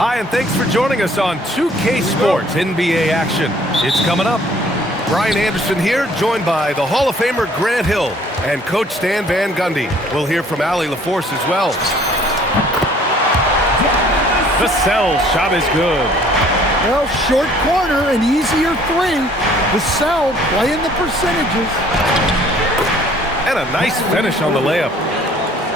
Hi, and thanks for joining us on 2K Sports NBA action. It's coming up. Brian Anderson here, joined by the Hall of Famer Grant Hill and Coach Stan Van Gundy. We'll hear from Allie LaForce as well. The Cell shot is good. Well, short corner, an easier three. The Cell playing the percentages. And a nice finish on the layup.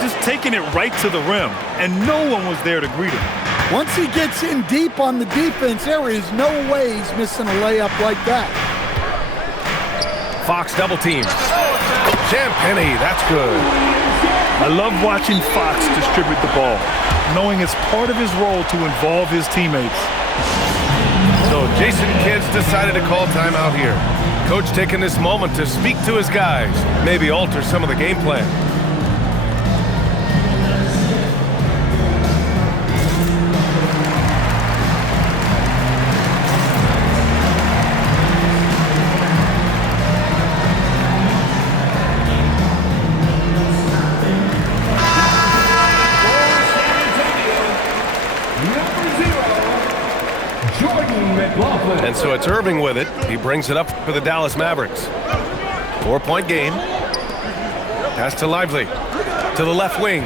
Just taking it right to the rim, and no one was there to greet him. Once he gets in deep on the defense, there is no way he's missing a layup like that. Fox double team. Champagnie, that's good. I love watching Fox distribute the ball, knowing it's part of his role to involve his teammates. So Jason Kidd's decided to call timeout here. Coach taking this moment to speak to his guys, maybe alter some of the game plan. And so it's Irving with it. He brings it up for the Dallas Mavericks. 4-point game. Pass to Lively. To the left wing.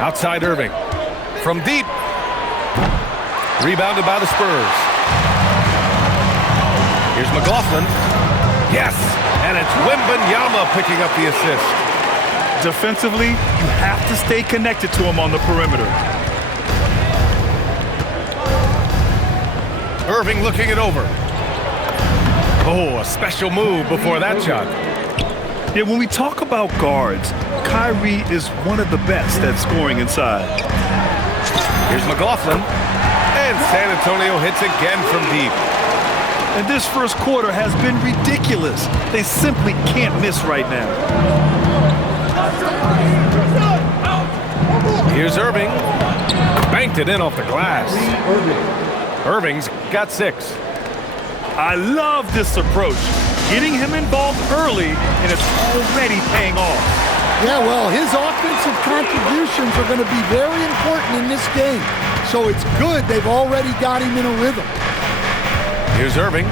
Outside Irving. From deep. Rebounded by the Spurs. Here's McLaughlin. Yes! And it's Wembanyama picking up the assist. Defensively, you have to stay connected to him on the perimeter. Irving looking it over. Oh, a special move before that shot. Yeah, when we talk about guards, Kyrie is one of the best at scoring inside. Here's McLaughlin. And San Antonio hits again from deep. And this first quarter has been ridiculous. They simply can't miss right now. Here's Irving. Banked it in off the glass. Irving's got 6. I love this approach. Getting him involved early, and it's already paying off. Yeah, well, his offensive contributions are going to be very important in this game. So it's good they've already got him in a rhythm. Here's Irving.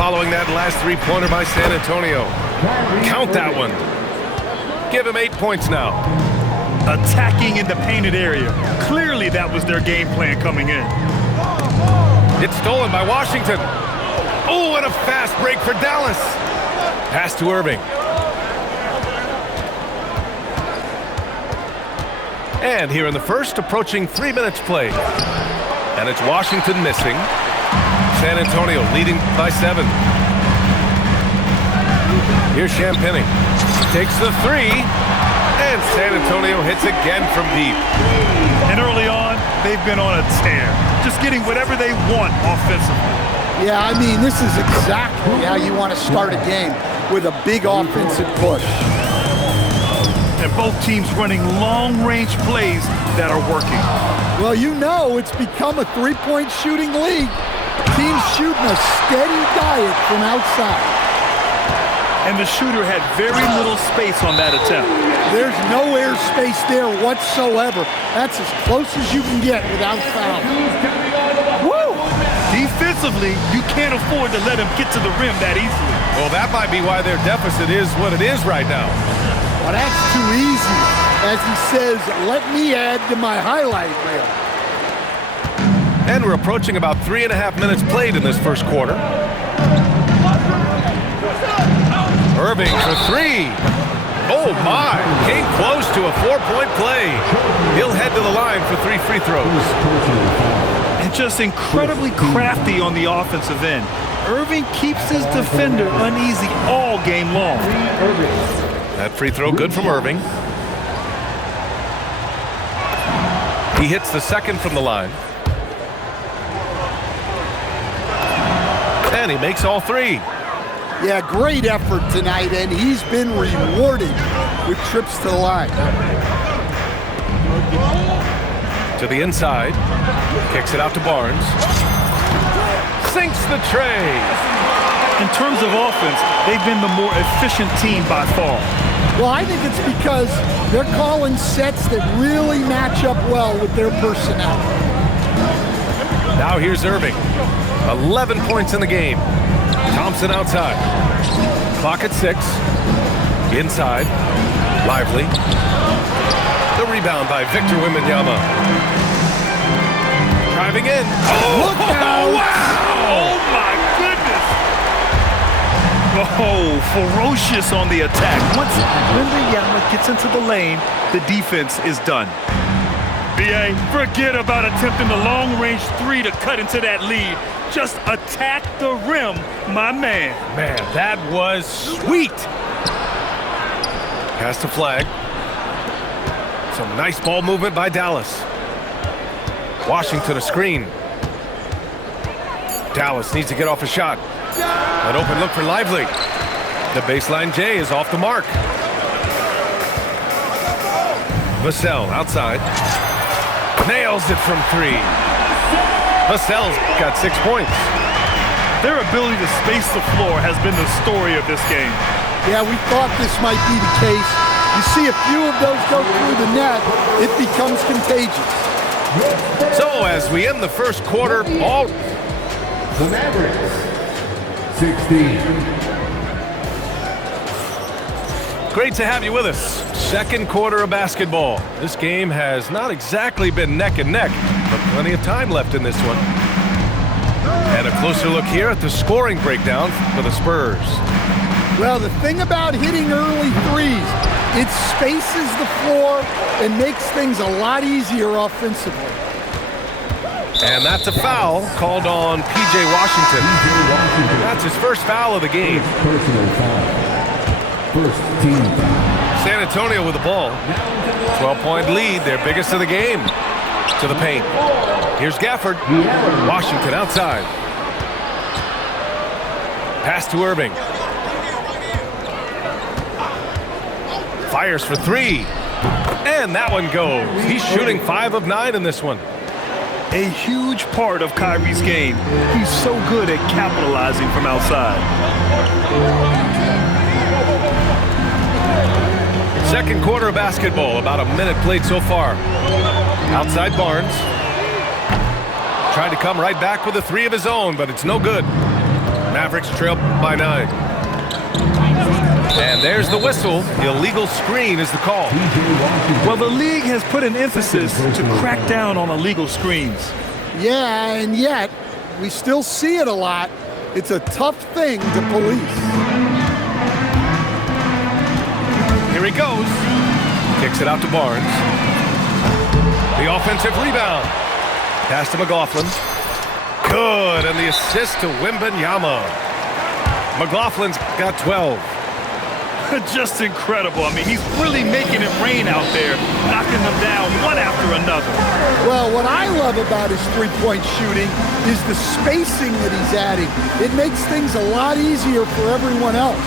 Following that last three-pointer by San Antonio. Count that one. Give him 8 points now. Attacking in the painted area. Clearly that was their game plan coming in. It's stolen by Washington. Oh, and a fast break for Dallas. Pass to Irving. And here in the first, approaching 3 minutes played. And it's Washington missing. San Antonio leading by 7. Here's Champagnie. Takes the 3. And San Antonio hits again from deep. And early on, they've been on a tear. Just getting whatever they want offensively. Yeah, I mean, this is exactly how you want to start a game, with a big offensive push. And both teams running long-range plays that are working. Well, you know it's become a three-point shooting league. Teams shooting a steady diet from outside. And the shooter had very little space on that attempt. There's no air space there whatsoever. That's as close as you can get without foul. Woo! Defensively, you can't afford to let him get to the rim that easily. Well, that might be why their deficit is what it is right now. Well, that's too easy. As he says, let me add to my highlight reel. And we're approaching about 3.5 minutes played in this first quarter. Irving for 3. Oh, my. Came close to a 4-point play. He'll head to the line for 3 free throws. And just incredibly crafty on the offensive end. Irving keeps his defender uneasy all game long. That free throw good from Irving. He hits the second from the line. And he makes all 3. Yeah, great effort tonight, and he's been rewarded with trips to the line. To the inside. Kicks it out to Barnes. Sinks the tray. In terms of offense, they've been the more efficient team by far. Well, I think it's because they're calling sets that really match up well with their personnel. Now here's Irving. 11 points in the game. Thompson outside. Clock at 6. Inside. Lively. The rebound by Victor Wembanyama. Driving in. Oh, Look out! Wow! Oh, my goodness! Oh, ferocious on the attack. Once Wembanyama gets into the lane, the defense is done. B.A., forget about attempting the long-range three to cut into that lead. Just attack the rim, my man. Man, that was sweet. Pass to Flag. Some nice ball movement by Dallas. Washington a screen. Dallas needs to get off a shot. An open look for Lively. The baseline J is off the mark. Vassell outside. Nails it from 3. Vassell's got 6 points. Their ability to space the floor has been the story of this game. Yeah, we thought this might be the case. You see a few of those go through the net, it becomes contagious. So as we end the first quarter, all The Mavericks, 16. great to have you with us. Second quarter of basketball. This game has not exactly been neck and neck, but plenty of time left in this one. And a closer look here at the scoring breakdown for the Spurs. Well, the thing about hitting early threes, it spaces the floor and makes things a lot easier offensively. And that's a foul called on P.J. Washington. That's his first foul of the game. Personal foul. First team foul. San Antonio with the ball. 12-point lead, their biggest of the game. To the paint. Here's Gafford. Washington outside. Pass to Irving. Fires for 3. And that one goes. He's shooting 5 of 9 in this one. A huge part of Kyrie's game. He's so good at capitalizing from outside. Second quarter of basketball, about a minute played so far. Outside Barnes. Tried to come right back with a 3 of his own, but it's no good. Mavericks trail by 9. And there's the whistle. The illegal screen is the call. Well, the league has put an emphasis to crack down on illegal screens. Yeah, and yet, we still see it a lot. It's a tough thing to police. Here he goes. Kicks it out to Barnes. The offensive rebound. Pass to McLaughlin. Good, and the assist to Wembanyama. McLaughlin's got 12. Just incredible. I mean, he's really making it rain out there, knocking them down one after another. Well, what I love about his three-point shooting is the spacing that he's adding. It makes things a lot easier for everyone else.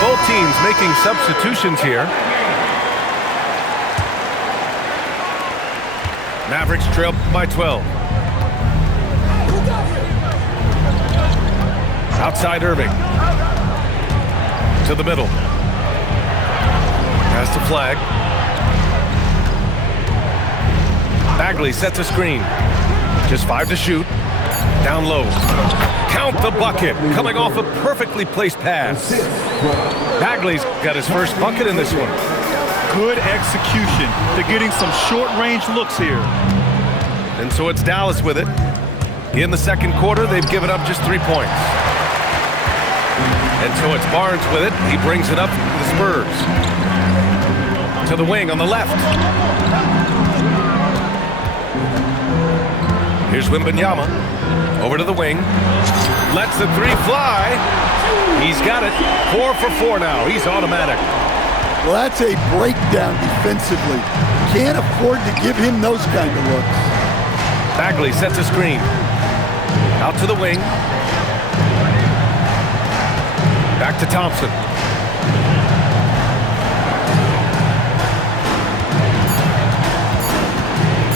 Both teams making substitutions here. Mavericks trail by 12. Outside Irving. To the middle. Pass to Flag. Bagley sets a screen. Just 5 to shoot. Down low. Count the bucket. Coming off a perfectly placed pass. Bagley's got his first bucket in this one. Good execution. They're getting some short-range looks here. And so it's Dallas with it. In the second quarter, they've given up just 3 points. And so it's Barnes with it. He brings it up to the Spurs. To the wing on the left. Here's Wembanyama. Over to the wing. Lets the 3 fly. He's got it. 4 for 4 now. He's automatic. Well, that's a breakdown defensively. Can't afford to give him those kind of looks. Bagley sets a screen. Out to the wing. Back to Thompson.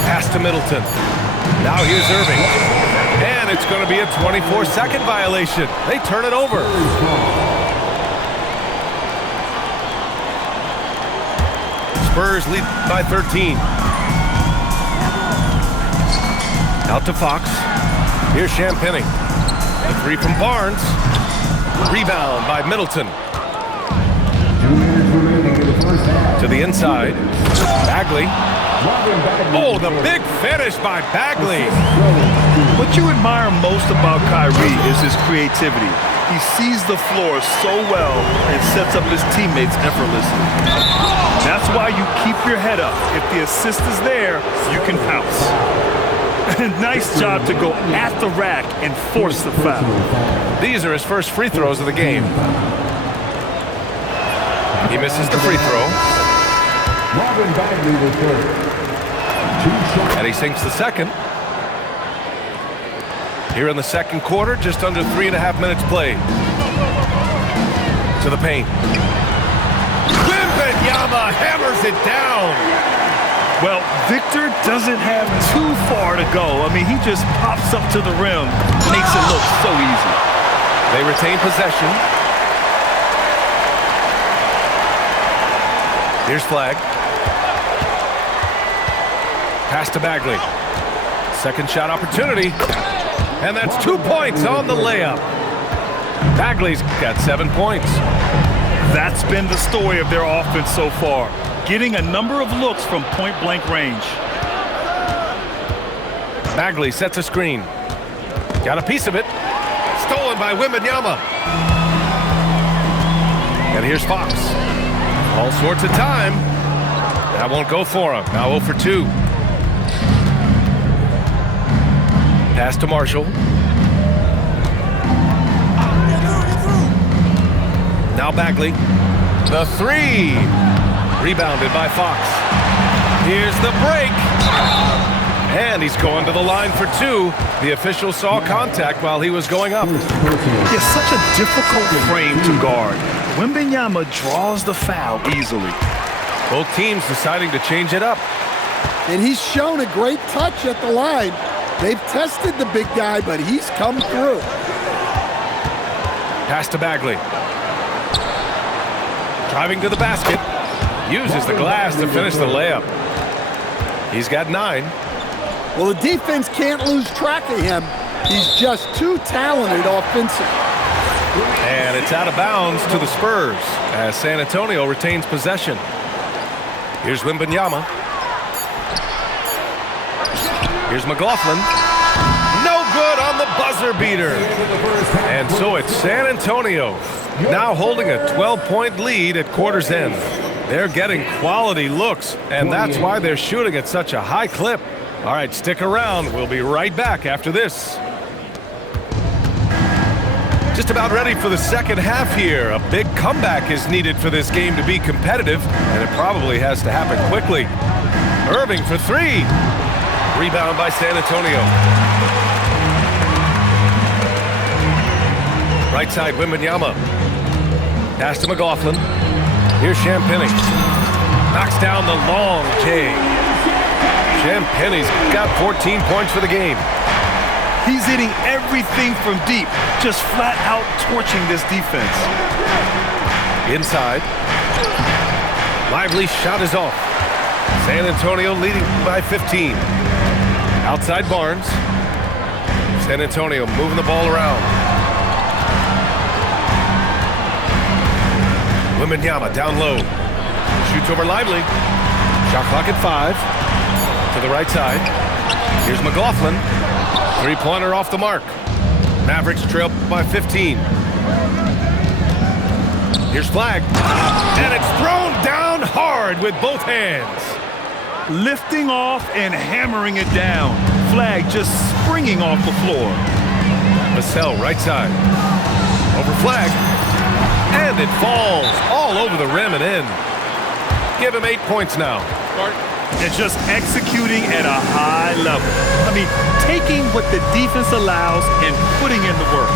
Pass to Middleton. Now here's Irving. And it's going to be a 24-second violation. They turn it over. Spurs lead by 13. Out to Fox. Here's Champagnie. The three from Barnes. Rebound by Middleton. To the inside. Bagley. Oh, the big finish by Bagley. What you admire most about Kyrie is his creativity. He sees the floor so well and sets up his teammates effortlessly. That's why you keep your head up. If the assist is there, you can pounce. Nice job to go at the rack and force the foul. These are his first free throws of the game. He misses the free throw. And he sinks the second. Here in the second quarter, just under 3.5 minutes played. To the paint. Wembanyama hammers it down. Well, Victor doesn't have too far to go. I mean, he just pops up to the rim, makes it look so easy. They retain possession. Here's Flag. Pass to Bagley. Second shot opportunity. And that's 2 points on the layup. Bagley's got 7 points. That's been the story of their offense so far, getting a number of looks from point-blank range. Bagley sets a screen. Got a piece of it. Stolen by Wembanyama. And here's Fox. All sorts of time. That won't go for him. Now 0 for 2. Pass to Marshall. Now Bagley. The three. Rebounded by Fox. Here's the break. And he's going to the line for 2. The official saw contact while he was going up. It's such a difficult frame to guard. Wembanyama draws the foul easily. Both teams deciding to change it up. And he's shown a great touch at the line. They've tested the big guy, but he's come through. Pass to Bagley. Driving to the basket. Uses the glass to finish the layup. He's got 9. Well, the defense can't lose track of him. He's just too talented offensively. And it's out of bounds to the Spurs as San Antonio retains possession. Here's Wembanyama. Here's McLaughlin. No good on the buzzer beater. And so it's San Antonio now holding a 12-point lead at quarter's end. They're getting quality looks, and that's why they're shooting at such a high clip. All right, stick around. We'll be right back after this. Just about ready for the second half here. A big comeback is needed for this game to be competitive, and it probably has to happen quickly. Irving for 3. Rebound by San Antonio. Right side, Wembanyama. Pass to McLaughlin. Here's Champagnie. Knocks down the long J. Champagnie's got 14 points for the game. He's hitting everything from deep, just flat out torching this defense. Inside. Lively shot is off. San Antonio leading by 15. Outside Barnes. San Antonio moving the ball around. Wembanyama down low. Shoots over Lively. Shot clock at 5. To the right side. Here's McLaughlin. Three-pointer off the mark. Mavericks trail by 15. Here's Flag. And it's thrown down hard with both hands. Lifting off and hammering it down. Flag just springing off the floor. Vassell, right side. Over Flag. And it falls all over the rim and in. Give him 8 points now. And just executing at a high level. I mean, taking what the defense allows and putting in the work.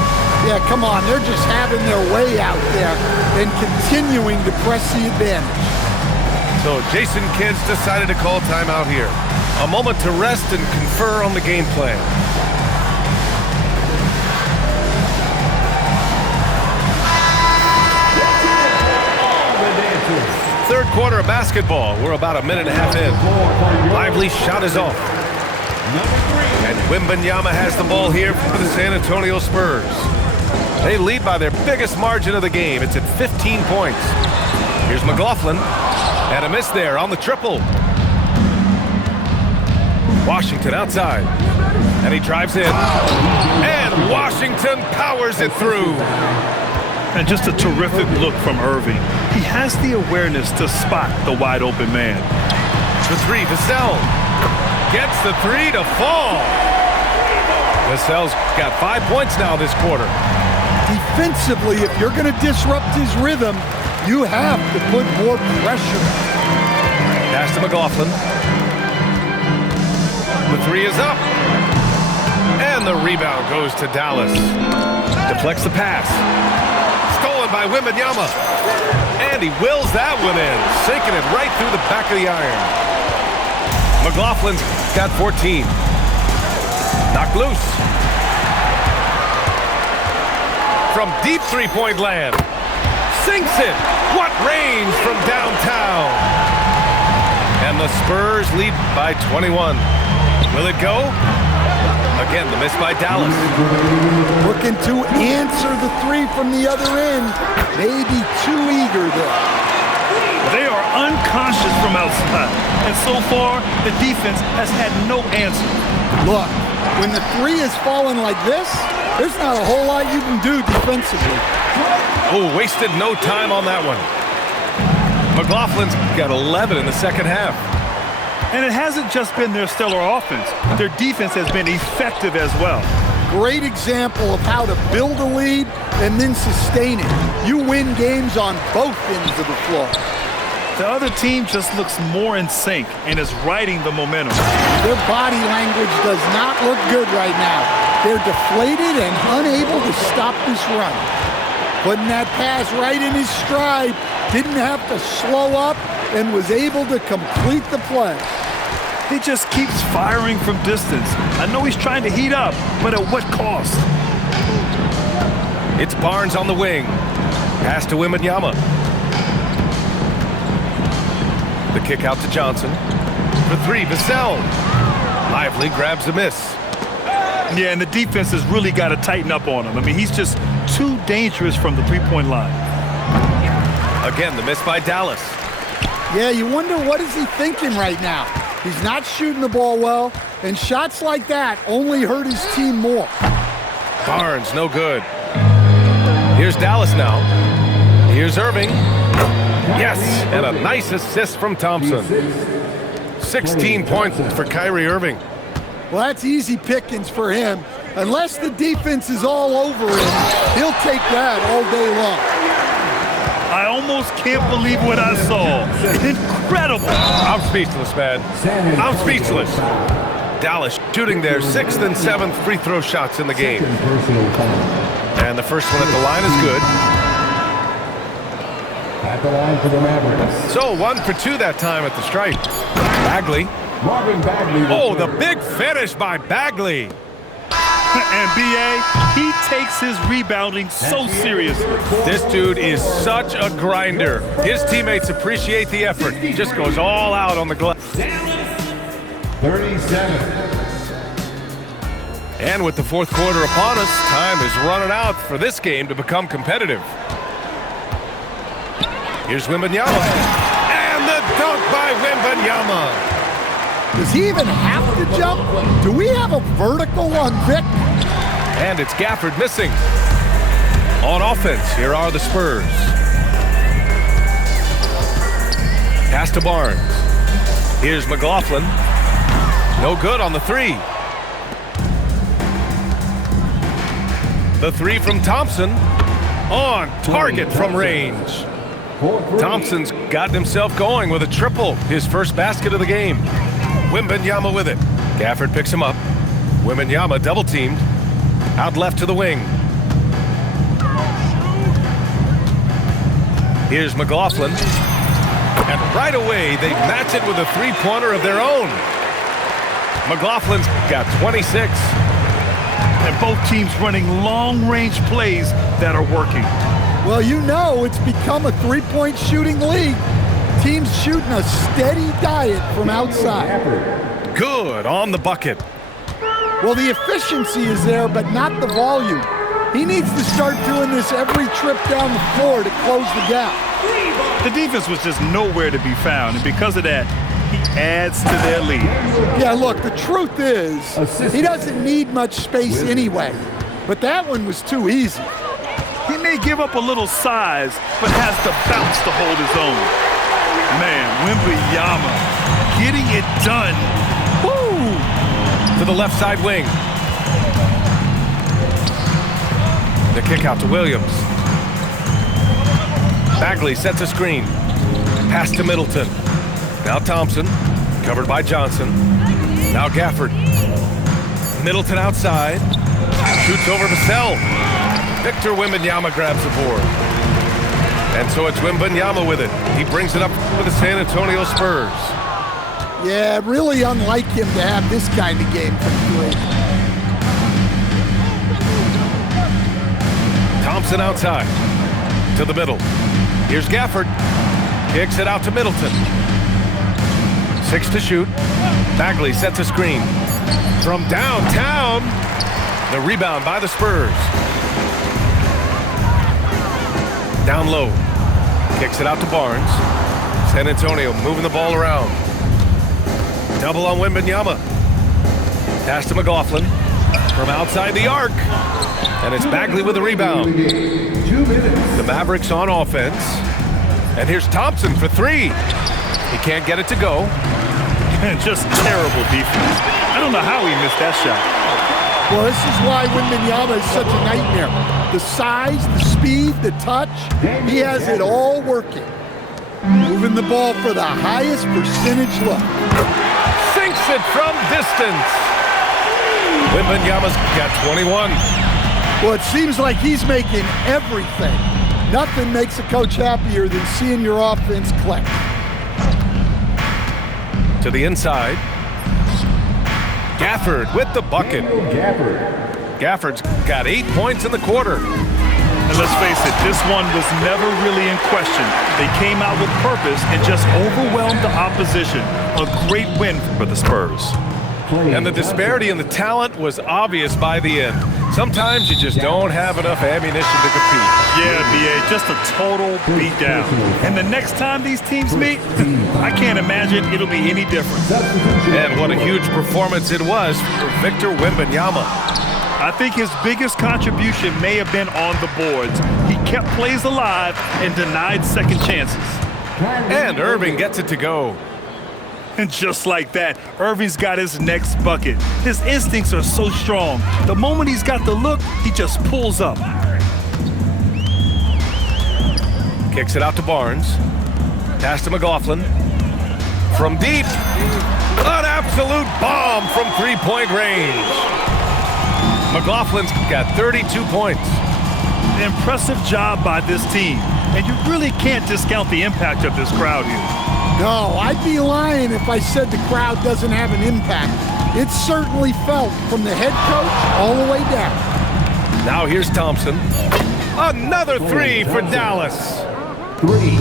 Yeah, come on. They're just having their way out there and continuing to press the advantage. So Jason Kidd decided to call timeout here. A moment to rest and confer on the game plan. Third quarter of basketball. We're about a minute and a half in. Lively shot is off. And Wembanyama has the ball here for the San Antonio Spurs. They lead by their biggest margin of the game. It's at 15 points. Here's McLaughlin. And a miss there on the triple. Washington outside. And he drives in. And Washington powers it through. And just a terrific look from Irving. He has the awareness to spot the wide open man. The three, Vassell. Gets the three to fall. Vassell's got 5 points now this quarter. Defensively, if you're going to disrupt his rhythm, you have to put more pressure. Pass to McLaughlin. The three is up. And the rebound goes to Dallas. Deflects the pass. Stolen by Wembanyama. And he wills that one in, sinking it right through the back of the iron. McLaughlin's got 14. Knocked loose. From deep three-point land. Sinks it. What range from downtown. And the Spurs lead by 21. Will it go? Again, the miss by Dallas. Looking to answer the three from the other end. Maybe too eager there. They are unconscious from outside. And so far, the defense has had no answer. Look, when the three is falling like this, there's not a whole lot you can do defensively. Oh, wasted no time on that one. McLaughlin's got 11 in the second half. And it hasn't just been their stellar offense. Their defense has been effective as well. Great example of how to build a lead and then sustain it. You win games on both ends of the floor. The other team just looks more in sync and is riding the momentum. Their body language does not look good right now. They're deflated and unable to stop this run. Putting that pass right in his stride, didn't have to slow up, and was able to complete the play. He just keeps firing from distance. I know he's trying to heat up, but at what cost? It's Barnes on the wing. Pass to Wembanyama. The kick out to Johnson. For three, Vassell. Lively grabs a miss. Yeah, and the defense has really got to tighten up on him. I mean, he's just too dangerous from the three-point line. Again, the miss by Dallas. Yeah, you wonder what is he thinking right now. He's not shooting the ball well, and shots like that only hurt his team more. Barnes, no good. Here's Dallas now. Here's Irving. Yes, and a nice assist from Thompson. 16 points for Kyrie Irving. Well, that's easy pickings for him. Unless the defense is all over him, he'll take that all day long. I almost can't believe what I saw. Incredible. I'm speechless, man. I'm speechless. Dallas shooting their 6th and 7th free throw shots in the game. And the first one at the line is good. At the line for the Mavericks. So 1 for 2 that time at the stripe. Bagley. Marvin Bagley. Oh, the big finish by Bagley. And B.A., he takes his rebounding so seriously. This dude is such a grinder. His teammates appreciate the effort. He just goes all out on the glass. 37. And with the fourth quarter upon us, time is running out for this game to become competitive. Here's Wembanyama. And the dunk by Wembanyama. Does he even have to jump? Do we have a vertical on Vic? And it's Gafford missing. On offense, here are the Spurs. Pass to Barnes. Here's McLaughlin. No good on the three. The three from Thompson. On target from range. Thompson's gotten himself going with a triple. His first basket of the game. Wembanyama with it. Gafford picks him up. Wembanyama double-teamed. Out left to the wing. Here's McLaughlin. And right away, they match it with a three-pointer of their own. McLaughlin's got 26. And both teams running long-range plays that are working. Well, you know it's become a three-point shooting league. Teams shooting a steady diet from outside. Good on the bucket. Well, the efficiency is there, but not the volume. He needs to start doing this every trip down the floor to close the gap. The defense was just nowhere to be found, and because of that, he adds to their lead. Yeah, look, the truth is, he doesn't need much space anyway. But that one was too easy. He may give up a little size, but has the bounce to hold his own. Man, Wembanyama getting it done. Woo! To the left side wing. The kick out to Williams. Bagley sets a screen. Pass to Middleton. Now Thompson, covered by Johnson. Now Gafford. Middleton outside. Shoots over Vassell. Victor Wembanyama grabs the board. And so it's Wembanyama with it. He brings it up for the San Antonio Spurs. Yeah, really unlike him to have this kind of game from three. Thompson outside. To the middle. Here's Gafford. Kicks it out to Middleton. 6 to shoot. Bagley sets a screen. From downtown. The rebound by the Spurs. Down low. Kicks it out to Barnes. San Antonio moving the ball around. Double on Wembanyama. Pass to McLaughlin. From outside the arc. And it's Bagley with the rebound. The Mavericks on offense. And here's Thompson for three. He can't get it to go. And just terrible defense. I don't know how he missed that shot. Well, this is why Wembanyama is such a nightmare. The size, the speed, the touch, he has it all working. Moving the ball for the highest percentage look. Sinks it from distance. Wembanyama's got 21. Well, it seems like he's making everything. Nothing makes a coach happier than seeing your offense click. To the inside. Gafford with the bucket. Gafford's got 8 points in the quarter. And let's face it, this one was never really in question. They came out with purpose and just overwhelmed the opposition. A great win for the Spurs. And the disparity in the talent was obvious by the end. Sometimes you just don't have enough ammunition to compete. Yeah, B.A., just a total beatdown. And the next time these teams meet, I can't imagine it'll be any different. And what a huge performance it was for Victor Wembanyama. I think his biggest contribution may have been on the boards. He kept plays alive and denied second chances. And Irving gets it to go. And just like that, Irving's got his next bucket. His instincts are so strong. The moment he's got the look, he just pulls up. Kicks it out to Barnes. Pass to McLaughlin. From deep. An absolute bomb from three-point range. McLaughlin's got 32 points. An impressive job by this team. And you really can't discount the impact of this crowd here. No, I'd be lying if I said the crowd doesn't have an impact. It's certainly felt from the head coach all the way down. Now here's Thompson. Another three for Dallas.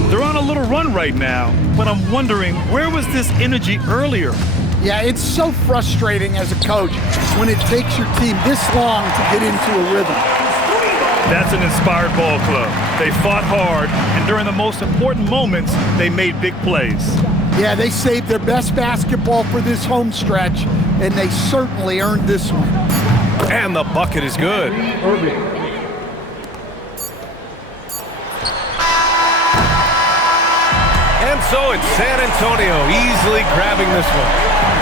They're on a little run right now, but I'm wondering, where was this energy earlier? Yeah, it's so frustrating as a coach when it takes your team this long to get into a rhythm. That's an inspired ball club. They fought hard, and during the most important moments, they made big plays. Yeah, they saved their best basketball for this home stretch, and they certainly earned this one. And the bucket is good. And so it's San Antonio easily grabbing this one.